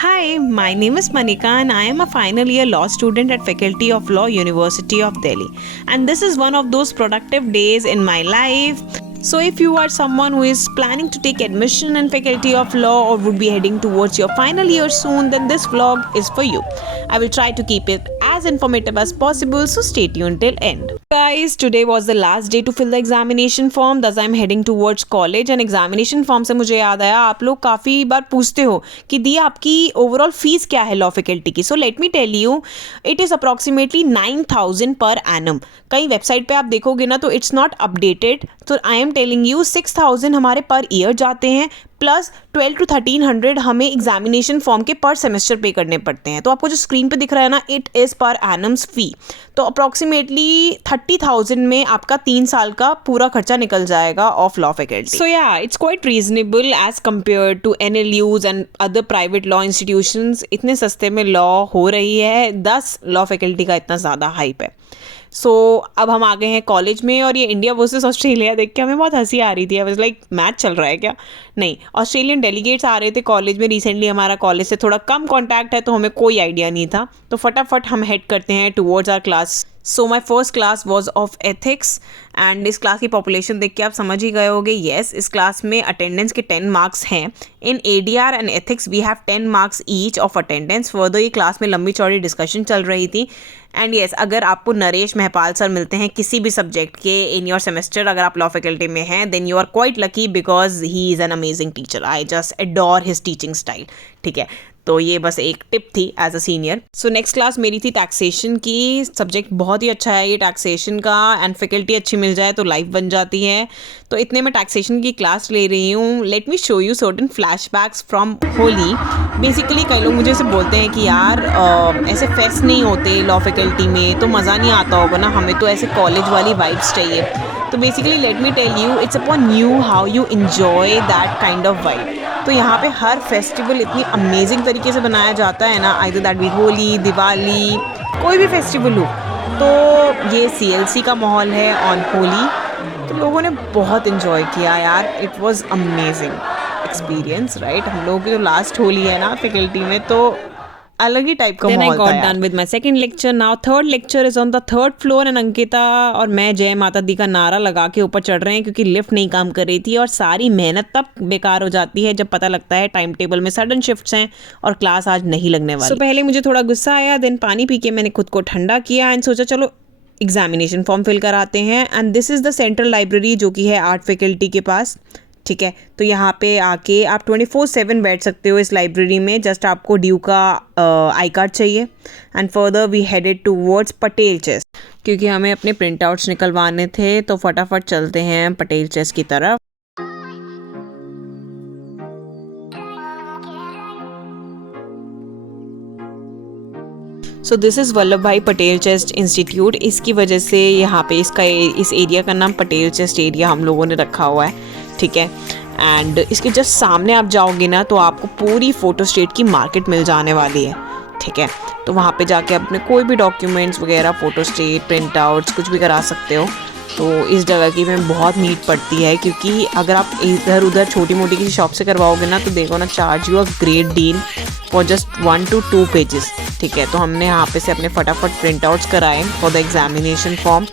Hi, my name is Manika and I am a final year law student at Faculty of Law, University of Delhi. And this is one of those productive days in my life. So if you are someone who is planning to take admission in Faculty of Law or would be heading towards your final year soon, then this vlog is for you. I will try to keep it as informative as possible, so stay tuned till end. Guys, today was the last day to fill the examination form. Thus I am heading towards college and examination form से मुझे याद आया, आप लोग काफ़ी बार पूछते हो कि दी आपकी ओवरऑल फीस क्या है लॉ फैकल्टी की. So let me tell you, it is approximately 9,000 per annum. कहीं वेबसाइट पे आप देखोगे ना तो इट्स नॉट अपडेटेड. तो आई एम टेलिंग यू 6,000 हमारे पर ईयर जाते हैं, प्लस 12 to 1300 हमें एग्जामिनेशन फॉर्म के पर सेमेस्टर पे करने पड़ते हैं. तो आपको जो स्क्रीन पे दिख रहा है ना, इट इज़ पर एनम्स फी. तो अप्रॉक्सीमेटली 30,000 में आपका 3 साल का पूरा खर्चा निकल जाएगा of law faculty. So yeah it's quite reasonable as compared to NLUs and other private law institutions. इतने सस्ते में लॉ हो रही है, 10 लॉ फैकल्टी का इतना ज़्यादा हाइप है. सो अब हम आ गए हैं कॉलेज में और ये इंडिया वर्सेस ऑस्ट्रेलिया देख के हमें बहुत हंसी आ रही थी. आई वाज लाइक मैच चल रहा है क्या? नहीं, ऑस्ट्रेलियन डेलीगेट्स आ रहे थे कॉलेज में. रिसेंटली हमारा कॉलेज से थोड़ा कम कॉन्टैक्ट है तो हमें कोई आइडिया नहीं था. तो फटाफट हम हेड करते हैं towards our class. So my first class was of ethics and इस क्लास की पॉपुलेशन देख के आप समझ ही गए होगे. येस, इस क्लास में अटेंडेंस के 10 मार्क्स हैं. In ADR and ethics we have 10 marks each of attendance. Further ये क्लास में लंबी चौड़ी डिस्कशन चल रही थी. एंड येस, अगर आपको नरेश महपाल सर मिलते हैं किसी भी सब्जेक्ट के इन योर सेमेस्टर, अगर आप लॉ फैकल्टी में हैं, then you are quite lucky because he is an amazing teacher. I just adore his teaching style. ठीक है, तो ये बस एक टिप थी as a senior. So next class मेरी थी टैक्सेशन की. सब्जेक्ट बहुत ही अच्छा है ये टैक्सेशन का, एंड फैकल्टी अच्छी मिल जाए तो लाइफ बन जाती है. तो इतने में टैक्सेशन की क्लास ले रही हूँ. Let me show you certain flashbacks from Holi. Basically कई लोग मुझे ऐसे बोलते हैं कि यार ऐसे फेस्ट नहीं होते लॉ फैकल्टी में तो मज़ा नहीं आता होगा ना, हमें तो ऐसे कॉलेज वाली वाइब्स चाहिए. तो basically let me tell you, it's upon you how you enjoy that kind of vibe. तो यहाँ पे हर फेस्टिवल इतनी अमेजिंग तरीके से बनाया जाता है ना, either that be Holi, Diwali, कोई भी फेस्टिवल हो. तो ये CLC का माहौल है ऑन होली. तो लोगों ने बहुत इन्जॉय किया यार. It was amazing experience, right. हम लोगों की जो लास्ट होली है ना फैकल्टी में, तो अलग ही टाइप का माहौल था. Then I got done with my second lecture. Now third lecture is on the third floor and Ankita और मैं जय माता दी का नारा लगा के ऊपर चढ़ रहे हैं क्योंकि लिफ्ट नहीं काम कर रही थी. और सारी मेहनत तब बेकार हो जाती है जब पता लगता है टाइम टेबल में सडन शिफ्ट्स हैं और क्लास आज नहीं लगने वाली. So पहले मुझे थोड़ा गुस्सा आया, देन पानी पी के मैंने खुद को ठंडा किया एंड सोचा चलो एग्जामिनेशन फॉर्म फिल कराते हैं. And this is the central library जो कि है आर्ट फैकल्टी के पास. ठीक है, तो यहाँ पे आके आप 24/7 बैठ सकते हो इस लाइब्रेरी में. जस्ट आपको ड्यू का आई कार्ड चाहिए. And further we headed towards Patel chest क्योंकि हमें अपने प्रिंट आउट्स निकलवाने थे. तो फटाफट चलते हैं पटेल चेस की तरफ. सो दिस इज़ वल्लभ भाई पटेल चेस्ट इंस्टीट्यूट. इसकी वजह से यहाँ पे इस एरिया का नाम पटेल चेस्ट एरिया हम लोगों ने रखा हुआ है. ठीक है, एंड इसके जस्ट सामने आप जाओगे ना तो आपको पूरी फ़ोटो स्टेट की मार्केट मिल जाने वाली है. ठीक है, तो वहाँ पे जाके अपने कोई भी डॉक्यूमेंट्स वगैरह, फ़ोटो स्टेट, प्रिंट आउट्स कुछ भी करा सकते हो. तो इस जगह की में बहुत नीड पड़ती है क्योंकि अगर आप इधर उधर छोटी मोटी किसी शॉप से करवाओगे ना तो देखो ना, charge you a great deal for just 1 to 2 pages. ठीक है, तो हमने यहाँ पे से अपने फटाफट प्रिंट आउट्स कराए for the examination form.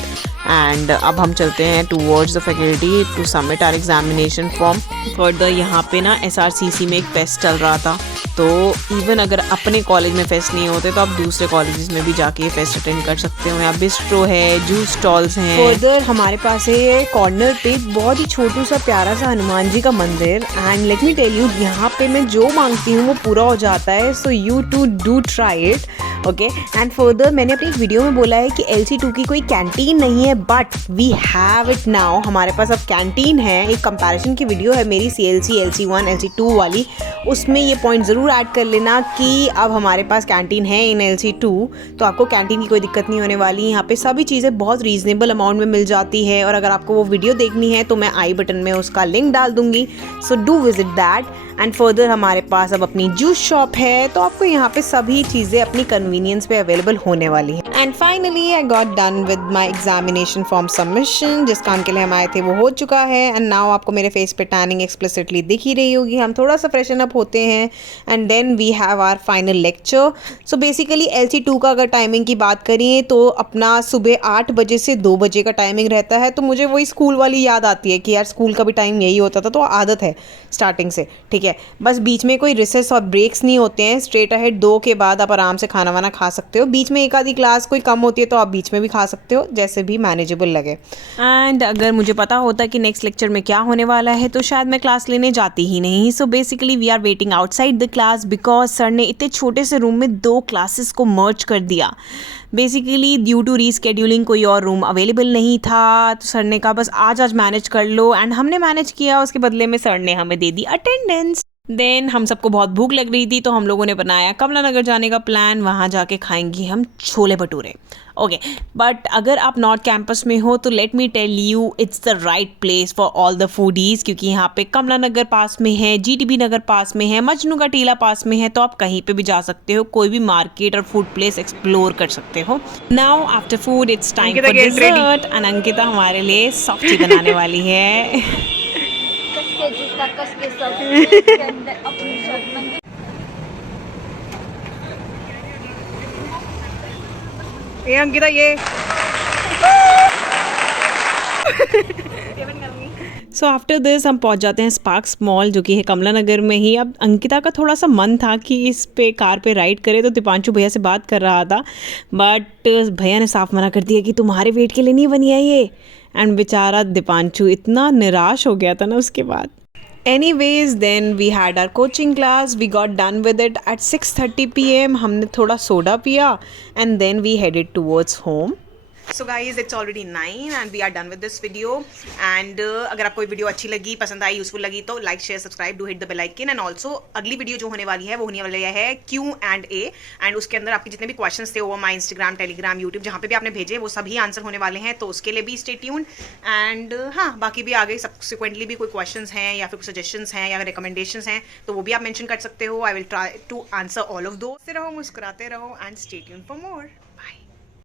And अब हम चलते हैं towards the faculty to submit our examination form. Further यहाँ पे ना SRCC में एक फेस्ट चल रहा था. तो इवन अगर अपने कॉलेज में फेस्ट नहीं होते तो आप दूसरे कॉलेजेस में भी जाके ये फेस्ट अटेंड कर सकते हो. यहाँ बिस्ट्रो है, जूस स्टॉल्स हैं. फर्दर हमारे पास है कॉर्नर पे बहुत ही छोटू सा प्यारा सा हनुमान जी का मंदिर. And let me tell you, यहाँ पे मैं जो मांगती हूँ वो पूरा हो जाता है. So you too do try it. Okay, and further मैंने अपनी एक वीडियो में बोला है कि LC2 की कोई कैंटीन नहीं है, but we have it now. हमारे पास अब कैंटीन है. एक कंपैरिजन की वीडियो है मेरी CLC, LC1, LC2 वाली. उसमें ये पॉइंट ज़रूर ऐड कर लेना कि अब हमारे पास कैंटीन है इन LC2, तो आपको कैंटीन की कोई दिक्कत नहीं होने वाली. यहाँ पे सभी चीज़ें बहुत रीजनेबल अमाउंट में मिल जाती है. और अगर आपको वो वीडियो देखनी है तो मैं आई बटन में उसका लिंक डाल दूँगी. So do visit that. And further हमारे पास अब अपनी जूस शॉप है, तो आपको यहाँ पे सभी चीज़ें अपनी कन्वीनियंस पे अवेलेबल होने वाली है. And finally I got done with my examination form submission. जिस काम के लिए हम आए थे वो हो चुका है एंड नाउ आपको मेरे फेस पे टैनिंग एक्सप्लिसिटली दिख ही रही होगी। हम थोड़ा सा फ्रेशन अप होते हैं and then we have our final lecture. So basically LC2 का अगर टाइमिंग की बात करें तो अपना सुबह 8 बजे से 2 बजे का टाइमिंग रहता है। तो मुझे वही स्कूल वाली याद आती है कि यार स्कूल का भी टाइम यही होता था, तो आदत है स्टार्टिंग से, ठीक है। बस बीच में कोई रिसेस और ब्रेक्स नहीं होते हैं, स्ट्रेट अहेड 2 के बाद आप आराम से खाना वाना खा सकते हो। बीच में एक आधी क्लास कोई कम होती है तो आप बीच में भी खा सकते हो, जैसे भी मैनेजेबल लगे। एंड अगर मुझे पता होता कि नेक्स्ट लेक्चर में क्या होने वाला है तो शायद मैं क्लास लेने जाती ही नहीं। So basically we are waiting outside the class because sir ने इतने छोटे से रूम में 2 क्लासेस को मर्ज कर दिया। बेसिकली ड्यू टू रीस्केड्यूलिंग कोई और रूम अवेलेबल नहीं था, तो सर ने कहा बस आज मैनेज कर लो एंड हमने मैनेज किया। उसके बदले में सर ने हमें दे दी अटेंडेंस। देन हम सबको बहुत भूख लग रही थी तो हम लोगों ने बनाया कमला नगर जाने का प्लान। वहाँ जाके खाएंगे हम छोले भटूरे। ओके, बट अगर आप नॉर्थ कैंपस में हो तो let me tell you it's the right place for all the foodies, क्योंकि यहाँ पे कमला नगर पास में है, GTB नगर पास में है, मजनू का टीला पास में है, तो आप कहीं पे भी जा सकते हो, कोई भी मार्केट और फूड प्लेस एक्सप्लोर कर सकते हो। Now after food it's time for dessert and Ankita हमारे लिए सॉफ्टी बनाने वाली है। ये अंकिता ये सो आफ्टर दिस हम पहुंच जाते हैं स्पार्क्स मॉल, जो कि है कमला नगर में ही। अब अंकिता का थोड़ा सा मन था कि इस पे कार पे राइड करे, तो दीपांशु भैया से बात कर रहा था, बट भैया ने साफ मना कर दिया कि तुम्हारे वेट के लिए नहीं बनी है ये। एंड बेचारा दीपांशु इतना निराश हो गया था ना उसके बाद। Anyways, then we had our coaching class. We got done with it at 6:30 PM. हमने थोड़ा सोडा पिया and then we headed towards home. So guys, it's already 9 and we are done with this video. And अगर आपको ये video अच्छी लगी, पसंद आई, useful लगी तो like share subscribe, do hit the bell icon. And also अगली वीडियो जो होने वाली है वो होने वाली है Q&A, एंड उसके अंदर आपके जितने भी क्वेश्चंस थे over my Instagram, Telegram, YouTube, जहाँ पे भी आपने भेजे वो सभी आंसर होने वाले हैं, तो उसके लिए भी स्टे ट्यून्ड। एंड हाँ, बाकी भी आगे सब्सिक्वेंटली भी कोई क्वेश्चंस हैं या फिर सजेशंस हैं या रिकमेंडेशंस हैं तो वो भी आप मेंशन कर सकते हो। I will try to answer all of दो। रहो, मुस्कुराते रहो and stay tuned for more.